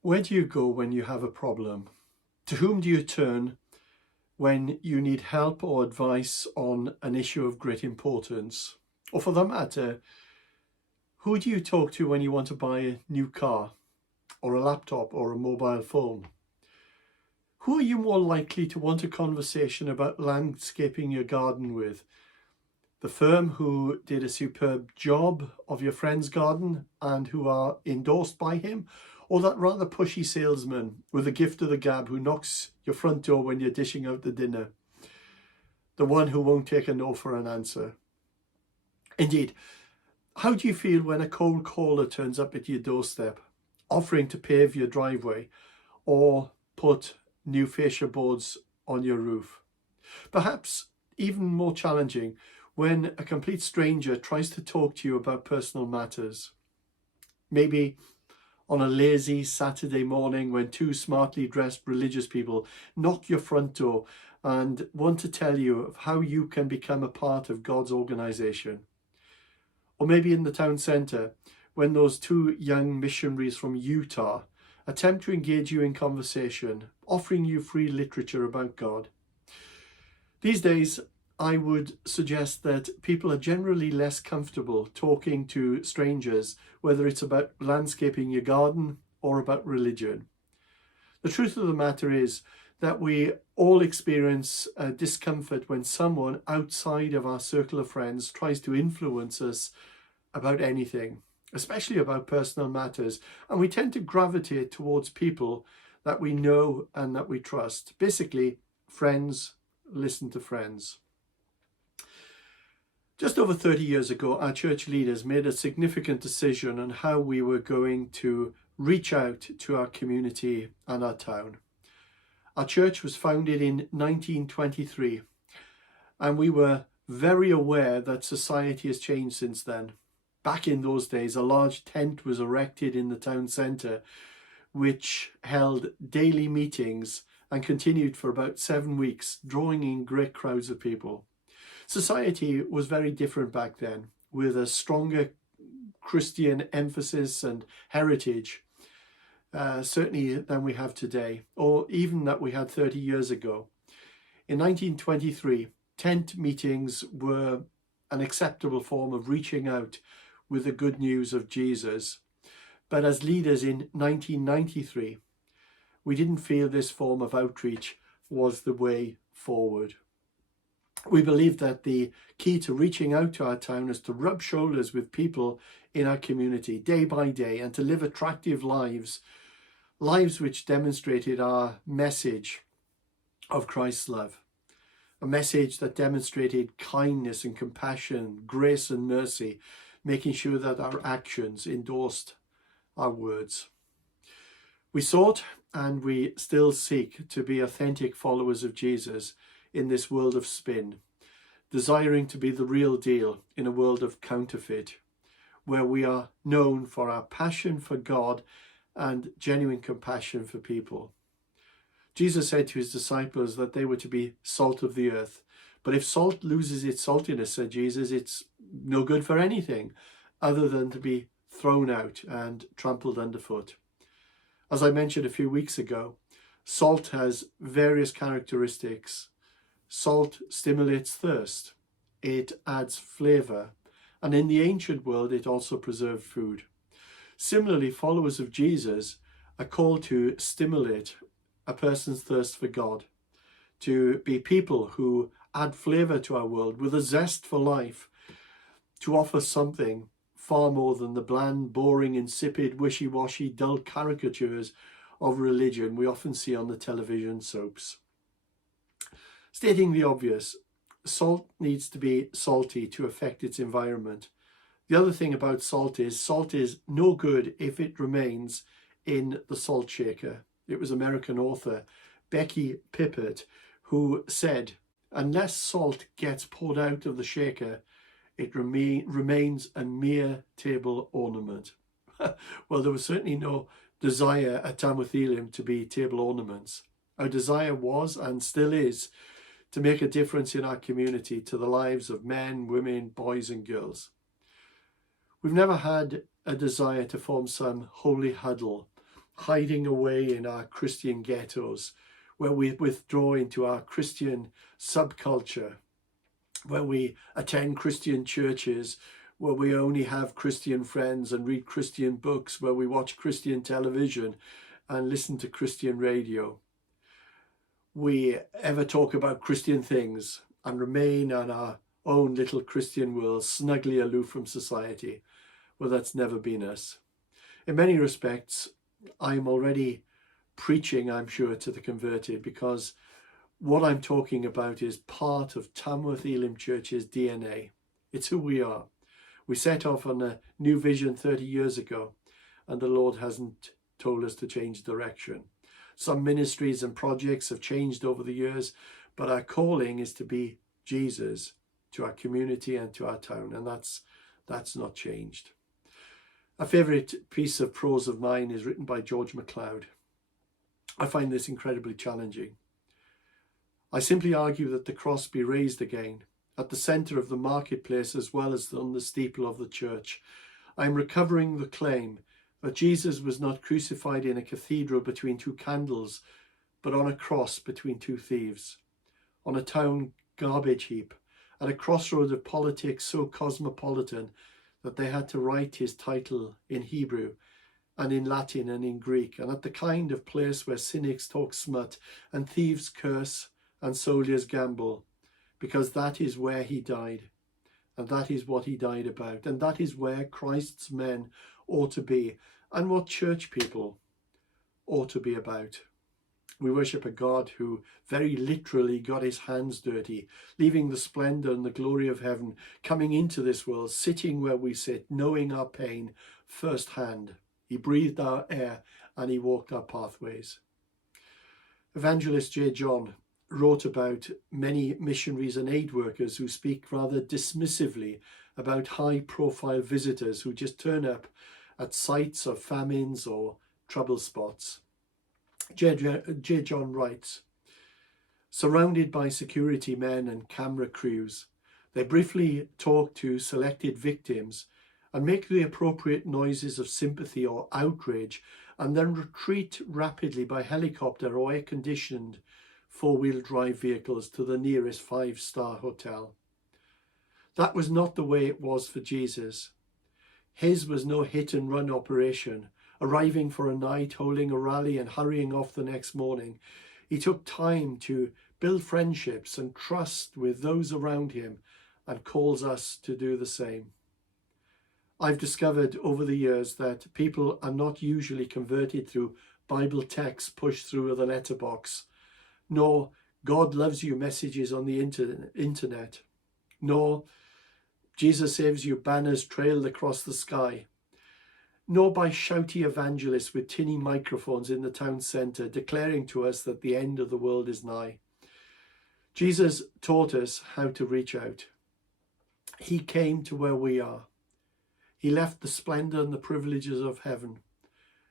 Where do you go when you have a problem? To whom do you turn when you need help or advice on an issue of great importance? Or for that matter, who do you talk to when you want to buy a new car or a laptop or a mobile phone? Who are you more likely to want a conversation about landscaping your garden with? The firm who did a superb job of your friend's garden and who are endorsed by him? Or that rather pushy salesman with a gift of the gab who knocks your front door when you're dishing out the dinner? The one who won't take a no for an answer. Indeed, how do you feel when a cold caller turns up at your doorstep, offering to pave your driveway or put new fascia boards on your roof? Perhaps even more challenging, when a complete stranger tries to talk to you about personal matters. Maybe on a lazy Saturday morning when two smartly dressed religious people knock your front door and want to tell you of how you can become a part of God's organization. Or maybe in the town centre when those two young missionaries from Utah attempt to engage you in conversation, offering you free literature about God. These days, I would suggest that people are generally less comfortable talking to strangers, whether it's about landscaping your garden or about religion. The truth of the matter is that we all experience discomfort when someone outside of our circle of friends tries to influence us about anything, especially about personal matters, and we tend to gravitate towards people that we know and that we trust. Basically, friends listen to friends. Just over 30 years ago, our church leaders made a significant decision on how we were going to reach out to our community and our town. Our church was founded in 1923, and we were very aware that society has changed since then. Back in those days, a large tent was erected in the town centre, which held daily meetings and continued for about 7 weeks, drawing in great crowds of people. Society was very different back then, with a stronger Christian emphasis and heritage, certainly than we have today, or even that we had 30 years ago. In 1923, tent meetings were an acceptable form of reaching out with the good news of Jesus. But as leaders in 1993, we didn't feel this form of outreach was the way forward. We believe that the key to reaching out to our town is to rub shoulders with people in our community day by day and to live attractive lives which demonstrated our message of Christ's love, a message that demonstrated kindness and compassion, grace and mercy, making sure that our actions endorsed our words. We sought and we still seek to be authentic followers of Jesus in this world of spin, desiring to be the real deal in a world of counterfeit, where we are known for our passion for God and genuine compassion for people. Jesus said to his disciples that they were to be salt of the earth. But if salt loses its saltiness, said Jesus, it's no good for anything other than to be thrown out and trampled underfoot. As I mentioned a few weeks ago, salt has various characteristics. Salt stimulates thirst, it adds flavour, and in the ancient world it also preserved food. Similarly, followers of Jesus are called to stimulate a person's thirst for God, to be people who add flavour to our world with a zest for life, to offer something far more than the bland, boring, insipid, wishy-washy, dull caricatures of religion we often see on the television soaps. Stating the obvious, salt needs to be salty to affect its environment. The other thing about salt is no good if it remains in the salt shaker. It was American author Becky Pippert who said, unless salt gets poured out of the shaker, it remains a mere table ornament. Well, there was certainly no desire at Tamothelium to be table ornaments. Our desire was and still is to make a difference in our community, to the lives of men, women, boys and girls. We've never had a desire to form some holy huddle hiding away in our Christian ghettos, where we withdraw into our Christian subculture, where we attend Christian churches, where we only have Christian friends and read Christian books, where we watch Christian television and listen to Christian radio. We ever talk about Christian things and remain in our own little Christian world, snugly aloof from society. Well, that's never been us. In many respects, I'm already preaching, I'm sure, to the converted, because what I'm talking about is part of Tamworth Elim Church's DNA. It's who we are. We set off on a new vision 30 years ago, and the Lord hasn't told us to change direction. Some ministries and projects have changed over the years, but our calling is to be Jesus to our community and to our town, and that's not changed. A favourite piece of prose of mine is written by George MacLeod. I find this incredibly challenging. I simply argue that the cross be raised again, at the centre of the marketplace as well as on the steeple of the church. I am recovering the claim that Jesus was not crucified in a cathedral between two candles, but on a cross between two thieves, on a town garbage heap, at a crossroad of politics so cosmopolitan that they had to write his title in Hebrew and in Latin and in Greek, and at the kind of place where cynics talk smut and thieves curse and soldiers gamble, because that is where he died, and that is what he died about, and that is where Christ's men ought to be, and what church people ought to be about. We worship a God who very literally got his hands dirty, leaving the splendour and the glory of heaven, coming into this world, sitting where we sit, knowing our pain firsthand. He breathed our air and he walked our pathways. Evangelist J. John wrote about many missionaries and aid workers who speak rather dismissively about high-profile visitors who just turn up at sites of famines or trouble spots. J. John writes, surrounded by security men and camera crews, they briefly talk to selected victims and make the appropriate noises of sympathy or outrage, and then retreat rapidly by helicopter or air-conditioned four-wheel drive vehicles to the nearest five-star hotel. That was not the way it was for Jesus. His was no hit-and-run operation, arriving for a night, holding a rally and hurrying off the next morning. He took time to build friendships and trust with those around him and calls us to do the same. I've discovered over the years that people are not usually converted through Bible texts pushed through the letterbox, nor God loves you messages on the internet, nor Jesus saves you banners trailed across the sky, nor by shouty evangelists with tinny microphones in the town centre declaring to us that the end of the world is nigh. Jesus taught us how to reach out. He came to where we are. He left the splendour and the privileges of heaven.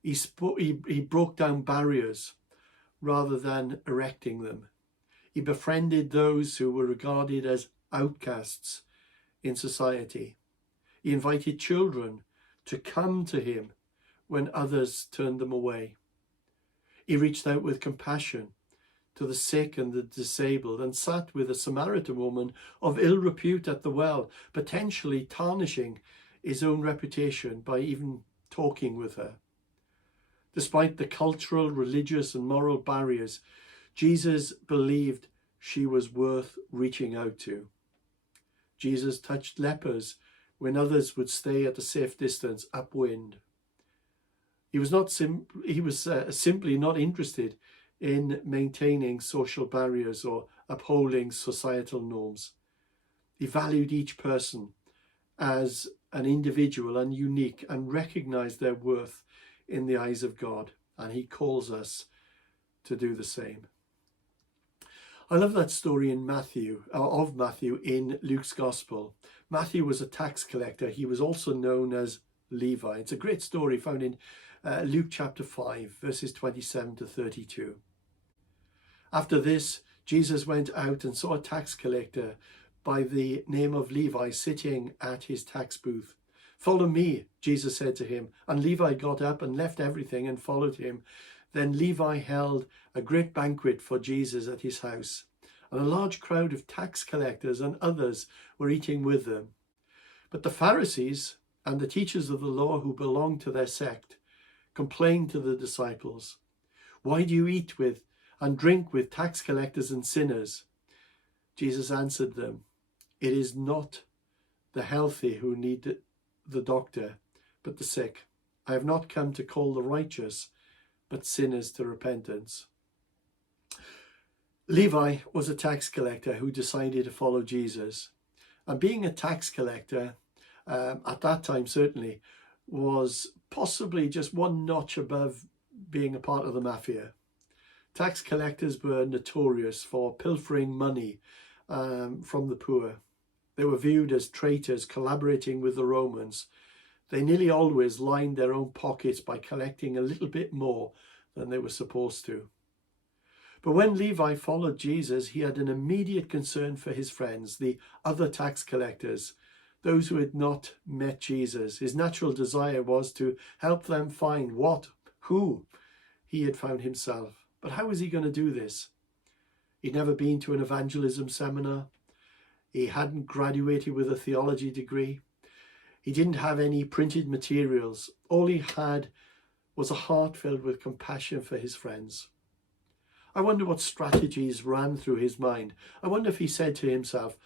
He broke down barriers rather than erecting them. He befriended those who were regarded as outcasts in society. He invited children to come to him when others turned them away. He reached out with compassion to the sick and the disabled, and sat with a Samaritan woman of ill repute at the well, potentially tarnishing his own reputation by even talking with her. Despite the cultural, religious and moral barriers, Jesus believed she was worth reaching out to. Jesus touched lepers when others would stay at a safe distance upwind. He was simply not interested in maintaining social barriers or upholding societal norms. He valued each person as an individual and unique, and recognized their worth in the eyes of God, and he calls us to do the same. I love that story of Matthew in Luke's Gospel. Matthew was a tax collector. He was also known as Levi. It's a great story found in Luke chapter 5, verses 27 to 32. After this, Jesus went out and saw a tax collector by the name of Levi sitting at his tax booth. "Follow me," Jesus said to him. And Levi got up and left everything and followed him. Then Levi held a great banquet for Jesus at his house, and a large crowd of tax collectors and others were eating with them. But the Pharisees and the teachers of the law who belonged to their sect complained to the disciples, "Why do you eat with and drink with tax collectors and sinners?" Jesus answered them, "It is not the healthy who need the doctor, but the sick. I have not come to call the righteous, but sinners to repentance." Levi was a tax collector who decided to follow Jesus. And being a tax collector, at that time certainly, was possibly just one notch above being a part of the mafia. Tax collectors were notorious for pilfering money from the poor. They were viewed as traitors collaborating with the Romans. They nearly always lined their own pockets by collecting a little bit more than they were supposed to. But when Levi followed Jesus, he had an immediate concern for his friends, the other tax collectors, those who had not met Jesus. His natural desire was to help them find who he had found himself. But how was he going to do this? He'd never been to an evangelism seminar. He hadn't graduated with a theology degree. He didn't have any printed materials. All he had was a heart filled with compassion for his friends. I wonder what strategies ran through his mind. I wonder if he said to himself,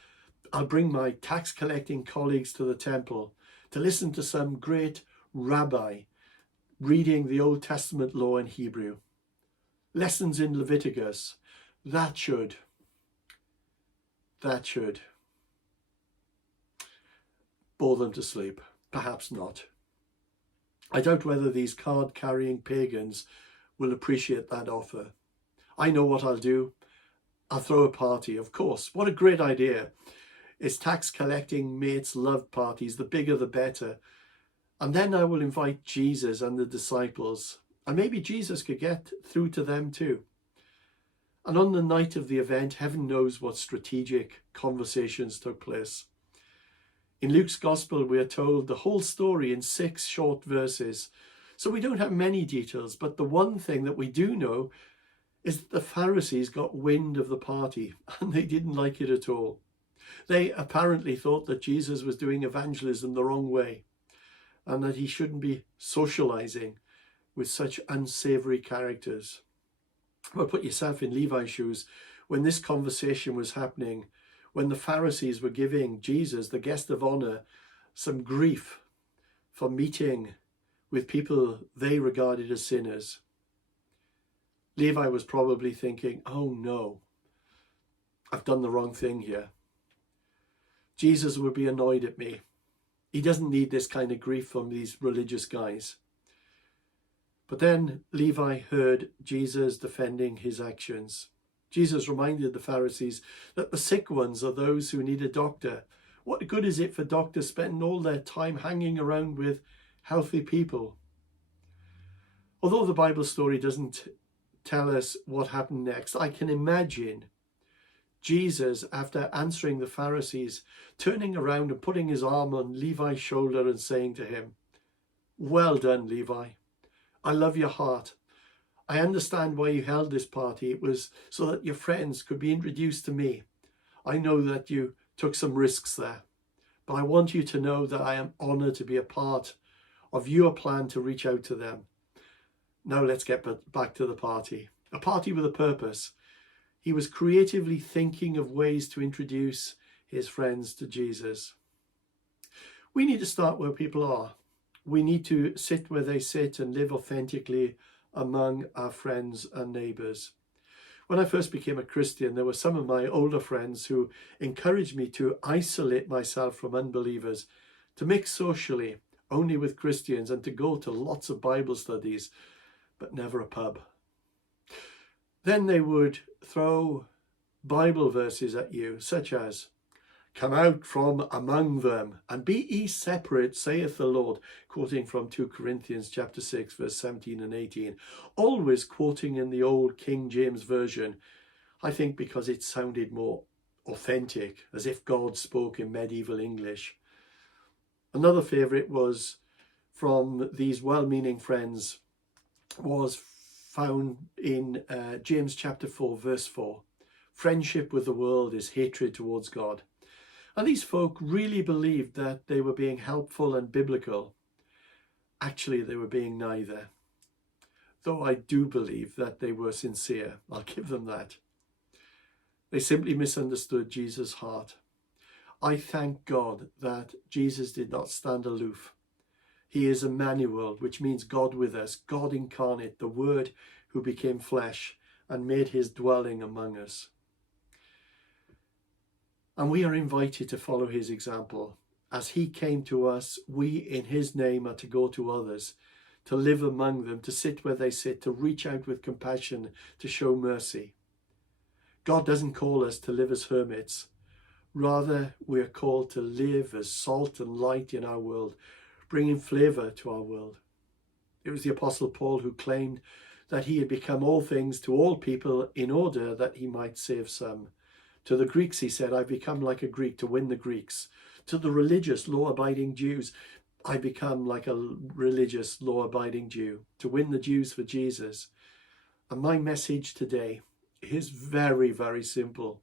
"I'll bring my tax collecting colleagues to the temple to listen to some great rabbi reading the Old Testament law in Hebrew. Lessons in Leviticus. That should bore them to sleep." Perhaps not. I doubt whether these card-carrying pagans will appreciate that offer. I know what I'll do. I'll throw a party, of course. What a great idea. His tax collecting mates love parties. The bigger the better. And then I will invite Jesus and the disciples. And maybe Jesus could get through to them too. And on the night of the event, heaven knows what strategic conversations took place. In Luke's Gospel, we are told the whole story in 6 short verses. So we don't have many details, but the one thing that we do know is that the Pharisees got wind of the party and they didn't like it at all. They apparently thought that Jesus was doing evangelism the wrong way and that he shouldn't be socializing with such unsavory characters. Well, put yourself in Levi's shoes. When this conversation was happening, when the Pharisees were giving Jesus, the guest of honor, some grief for meeting with people they regarded as sinners, Levi was probably thinking, "Oh no, I've done the wrong thing here. Jesus would be annoyed at me. He doesn't need this kind of grief from these religious guys." But then Levi heard Jesus defending his actions. Jesus reminded the Pharisees that the sick ones are those who need a doctor. What good is it for doctors spending all their time hanging around with healthy people? Although the Bible story doesn't tell us what happened next, I can imagine Jesus, after answering the Pharisees, turning around and putting his arm on Levi's shoulder and saying to him, "Well done, Levi. I love your heart. I understand why you held this party. It was so that your friends could be introduced to me. I know that you took some risks there, but I want you to know that I am honored to be a part of your plan to reach out to them. Now let's get back to the party." A party with a purpose. He was creatively thinking of ways to introduce his friends to Jesus. We need to start where people are. We need to sit where they sit and live authentically among our friends and neighbours. When I first became a Christian, there were some of my older friends who encouraged me to isolate myself from unbelievers, to mix socially only with Christians, and to go to lots of Bible studies, but never a pub. Then they would throw Bible verses at you, such as, "Come out from among them, and be ye separate, saith the Lord," quoting from 2 Corinthians chapter 6, verse 17 and 18, always quoting in the old King James Version, I think because it sounded more authentic, as if God spoke in medieval English. Another favourite was from these well-meaning friends, was found in James chapter 4 verse 4. Friendship with the world is hatred towards God. And these folk really believed that they were being helpful and biblical. Actually, they were being neither. Though I do believe that they were sincere. I'll give them that. They simply misunderstood Jesus' heart. I thank God that Jesus did not stand aloof. He is Emmanuel, which means God with us, God incarnate, the Word who became flesh and made his dwelling among us. And we are invited to follow his example. As he came to us, we in his name are to go to others, to live among them, to sit where they sit, to reach out with compassion, to show mercy. God doesn't call us to live as hermits. Rather, we are called to live as salt and light in our world, bringing flavour to our world. It was the Apostle Paul who claimed that he had become all things to all people in order that he might save some. To the Greeks, he said, I've become like a Greek to win the Greeks. To the religious, law-abiding Jews, I become like a religious, law-abiding Jew to win the Jews for Jesus. And my message today is very, very simple.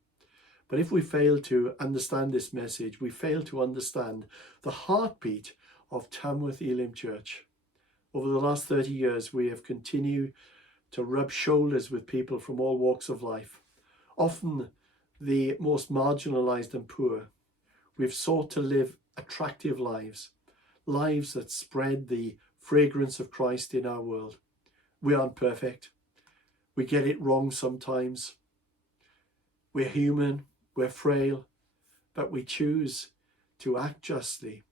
But if we fail to understand this message, we fail to understand the heartbeat of Tamworth Elim Church. Over the last 30 years, we have continued to rub shoulders with people from all walks of life, often the most marginalized and poor. We've sought to live attractive lives, lives that spread the fragrance of Christ in our world. We aren't perfect. We get it wrong sometimes. We're human, we're frail, but we choose to act justly,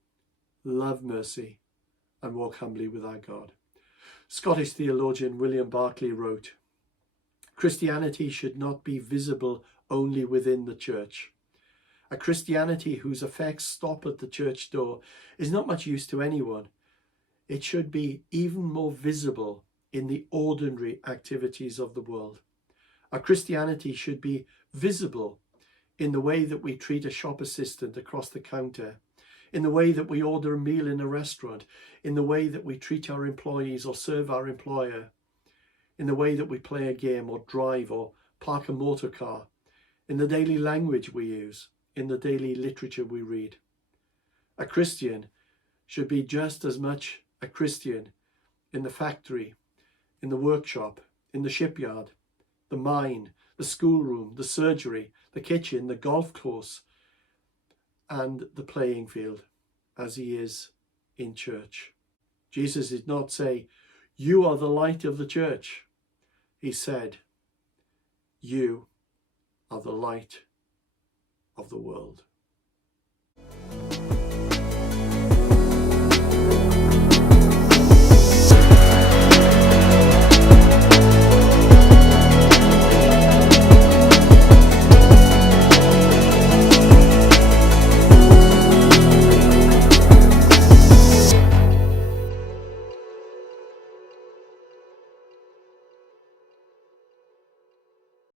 love mercy, and walk humbly with our God. Scottish theologian William Barclay wrote, Christianity should not be visible only within the church. A Christianity whose effects stop at the church door is not much use to anyone. It should be even more visible in the ordinary activities of the world. A Christianity should be visible in the way that we treat a shop assistant across the counter, in the way that we order a meal in a restaurant, in the way that we treat our employees or serve our employer, in the way that we play a game or drive or park a motor car, in the daily language we use, in the daily literature we read. A Christian should be just as much a Christian in the factory, in the workshop, in the shipyard, the mine, the schoolroom, the surgery, the kitchen, the golf course, and the playing field, as he is in church. Jesus did not say, you are the light of the church. He said, you are the light of the world.